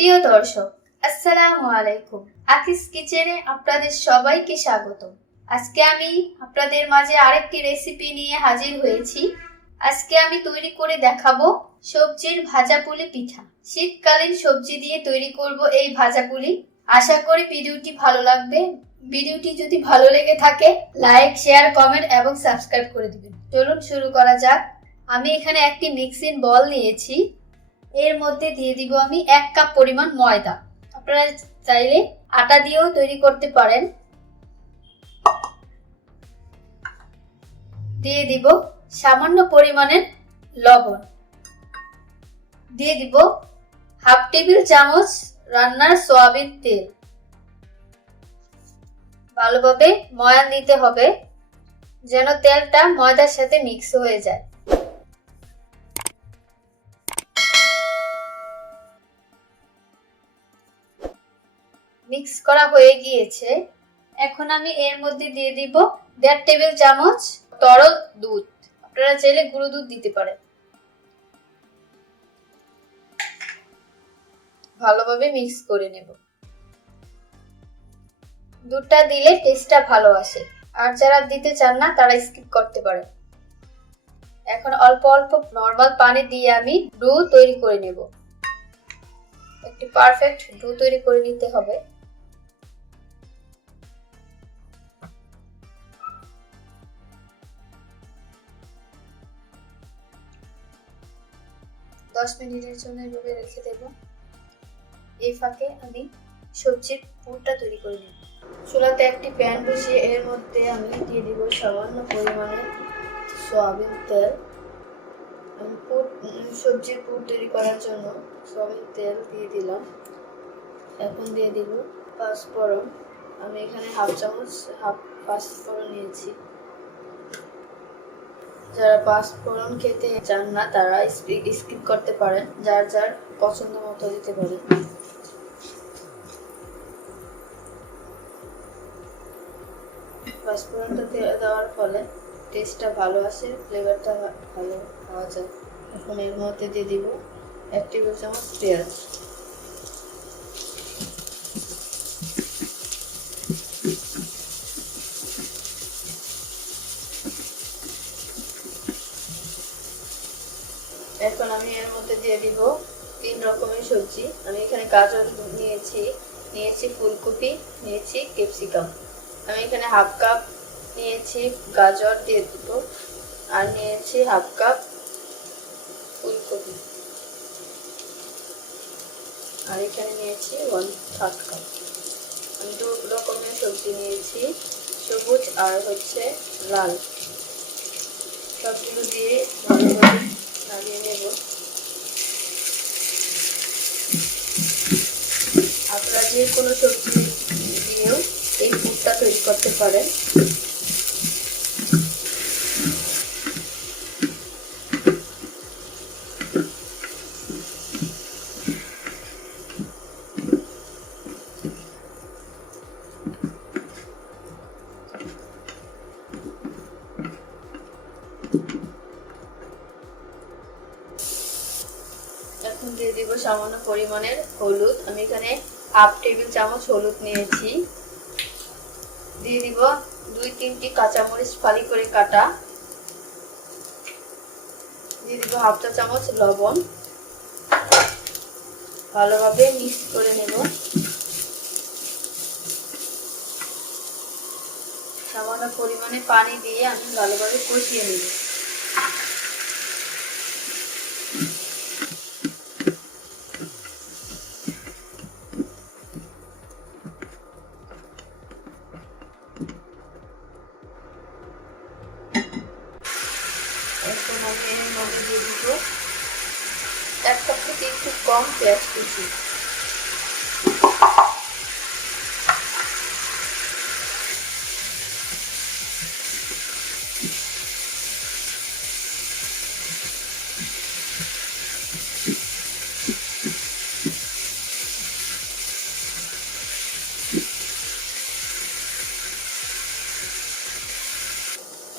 প্রিয় দর্শক, আসসালামু আলাইকুম। আকিস কিচেনে আপনাদের সবাইকে স্বাগত আজকে আমি আপনাদের মাঝে আরেকটি রেসিপি নিয়ে হাজির হয়েছি। আজকে আমি তৈরি করে দেখাবো সবজির ভাজা পুলি পিঠা। শীতকালীন সবজি দিয়ে তৈরি করব এই ভাজা পুলি আশা করি ভিডিওটি ভালো লাগবে। ভিডিওটি যদি ভালো লেগে থাকে লাইক শেয়ার কমেন্ট এবং সাবস্ক্রাইব করে দিবেন। চলুন শুরু করা যাক। আমি এখানে একটি মিক্সিং বল নিয়েছি। এর মধ্যে দিয়ে দিব আমি এক কাপ পরিমাণ ময়দা। আপনারা চাইলে আটা দিয়েও তৈরি করতে পারেন। দিয়ে দিব সামান্য পরিমাণের লবণ। দিয়ে দিব হাফ টেবিল চামচ রান্নার সয়াবিন তেল। ভালোভাবে ময়ান দিতে হবে, যেন তেলটা ময়দার সাথে মিক্স হয়ে যায়। মিক্স করা হয়ে গিয়েছে। এখন আমি এর মধ্যে দিয়ে দিব দেড় টেবিল চামচ তরল দুধ। আপনারা চাইলে গুঁড়ো দুধ দিতে পারেন। ভালোভাবে মিক্স করে নেব। দুধটা দিলে টেস্টটা ভালো আসে। আর যারা দিতে চান না, তারা স্কিপ করতে পারে এখন অল্প অল্প নর্মাল পানি দিয়ে আমি ডু তৈরি করে নেব। একটি পারফেক্ট ডু তৈরি করে নিতে হবে। দশ মিনিটের জন্য এভাবে রেখে দেব। এই ফাঁকে আমি সবজির পুরটা তৈরি করে নেব। চুলাতে একটি প্যান বসিয়ে এর মধ্যে আমি দিয়ে দিব সামান্য পরিমাণে সয়াবিন তেল। আমি সবজির পুর তৈরি করার জন্য সয়াবিন তেল দিয়ে দিলাম। এখন দিয়ে দিব পাঁচফোড়ন আমি এখানে হাফ চামচ, হাফ পাঁচফোড়ন নিয়েছি। যারা পাঁচফোড়ন খেতে চান না, তারা স্কিপ করতে পারেন, যার যার পছন্দ মতো দিতে পারেন পাঁচফোড়নটা দেওয়ার ফলে টেস্টটা ভালো আসে ফ্লেভারটা ভালো পাওয়া যায়। এখন এর মধ্যে দিয়ে দিব এক টেবিল চামচ পেঁয়াজ। এখন আমি এর মধ্যে দিয়ে দিব তিন রকমের সবজি। আমি এখানে গাজর নিয়েছি নিয়েছি ফুলকপি, নিয়েছি ক্যাপসিকাম। আমি এখানে হাফ কাপ নিয়েছি গাজর দিয়ে দিব আর নিয়েছি হাফ কাপ ফুলকপি। আর এখানে নিয়েছি ওয়ান থার্ড কাপ। আমি দু রকমের সবজি নিয়েছি, সবুজ আর হচ্ছে লাল। সবগুলো দিয়ে নামিয়ে নেব। আপনারা যে কোনো সবজি দিয়েও এই পুরটা তৈরি করতে পারেন। সামান্য পরিমাণের হলুদ। আমি এখানে হাফ টেবিল চামচ হলুদ নিয়েছি। দিয়ে দিব দুই তিনটি কাঁচামরিচ ফালি করে কাটা। দিয়ে দিব হাফ চা চামচ লবণ। ভালোভাবে মিক্স করে নেব। সামান্য পরিমাণে পানি দিয়ে আমি ভালোভাবে কষিয়ে নেব। কাপ থেকে একটু কম পেঁয়াজ কুচি।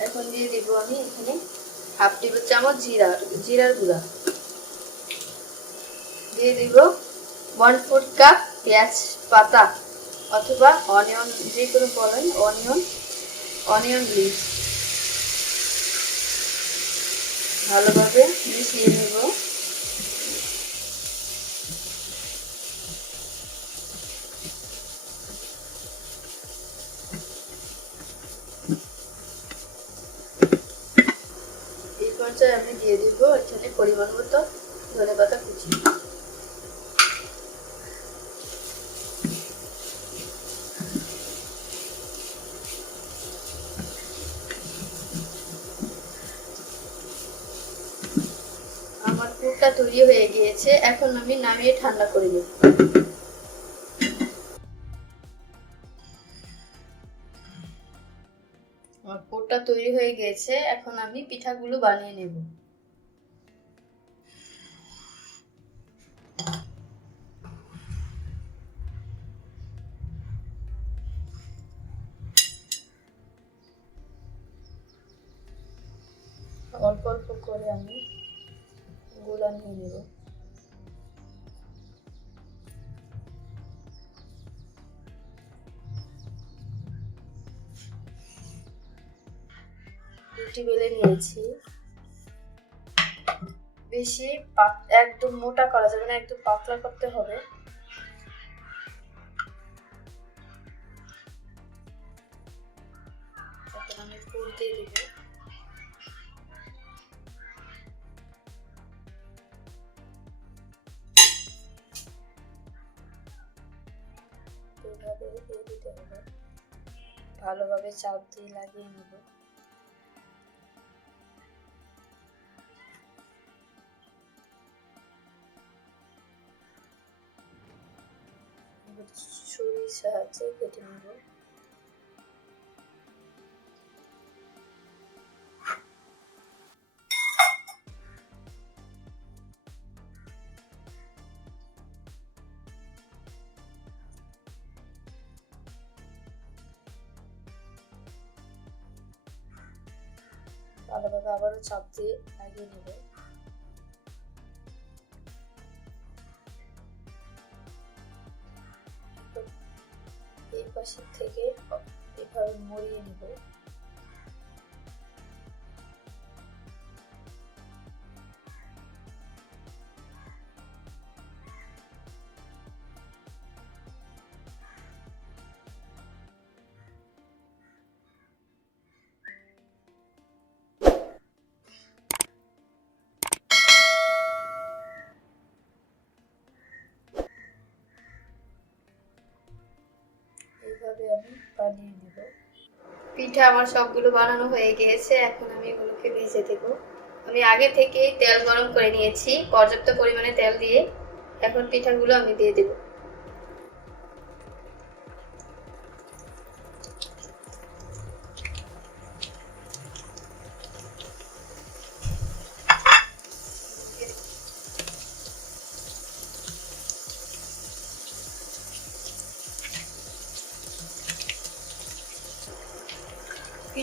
এখন দিয়ে দিব আমি এখানে হাফ টেবিল চামচ জিরা, জিরার গুঁড়া। দিয়ে দিব ওয়ান ফোর্থ কাপ পেঁয়াজ পাতা অথবা অনিয়ন যে কোনো বলেন অনিয়ন অনিয়ন লিভ ভালোভাবে মিশিয়ে নেব। এই পর্যায়ে আমি দিয়ে দিব এখানে পরিমাণ মতো ধনে পাতা কুচি। আমার তৈরি হয়ে গিয়েছে, এখন আমি নামিয়ে ঠান্ডা করে নেব। আমার পুরটা তৈরি হয়ে গিয়েছে, এখন আমি পিঠাগুলো বানিয়ে নেব। অল্প অল্প করে আমি গুলা নিয়ে নেব। বেলে নিয়েছি। বেশি একদম মোটা করা যাবে না একদম পাতলা করতে হবে। আমি পুর দিয়ে দিব। ভালোভাবে চাপ দিয়ে লাগিয়ে নেব। ছুরির সাহায্যে কেটে নেব। ভালোভাবে আবারও চাপ দিয়ে লাগিয়ে নেব। এই পাশের থেকে এভাবে মরিয়ে নেব। আমি বানিয়ে নেব পিঠা আমার সবগুলো বানানো হয়ে গিয়েছে, এখন আমি এগুলোকে ভেজে দেব। আমি আগে থেকেই তেল গরম করে নিয়েছি, পর্যাপ্ত পরিমাণে তেল দিয়ে। এখন পিঠাগুলো আমি দিয়ে দেব।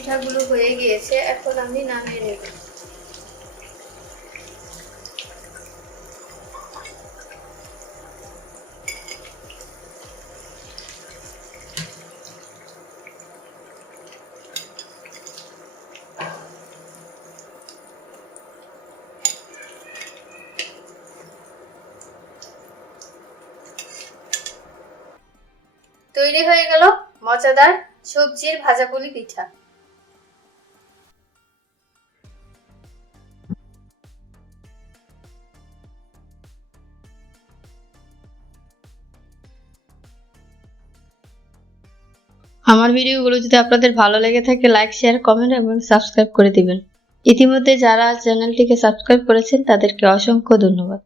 পিঠাগুলো হয়ে গিয়েছে এখন আমি নামিয়ে নেব। তৈরি হয়ে গেল মজাদার সবজির ভাজাপুলি পিঠা। আমার ভিডিওগুলো যদি আপনাদের ভালো লেগে থাকে লাইক শেয়ার কমেন্ট এবং সাবস্ক্রাইব করে দিবেন। ইতিমধ্যে যারা চ্যানেলটিকে সাবস্ক্রাইব করেছেন, তাদেরকে অসংখ্য ধন্যবাদ।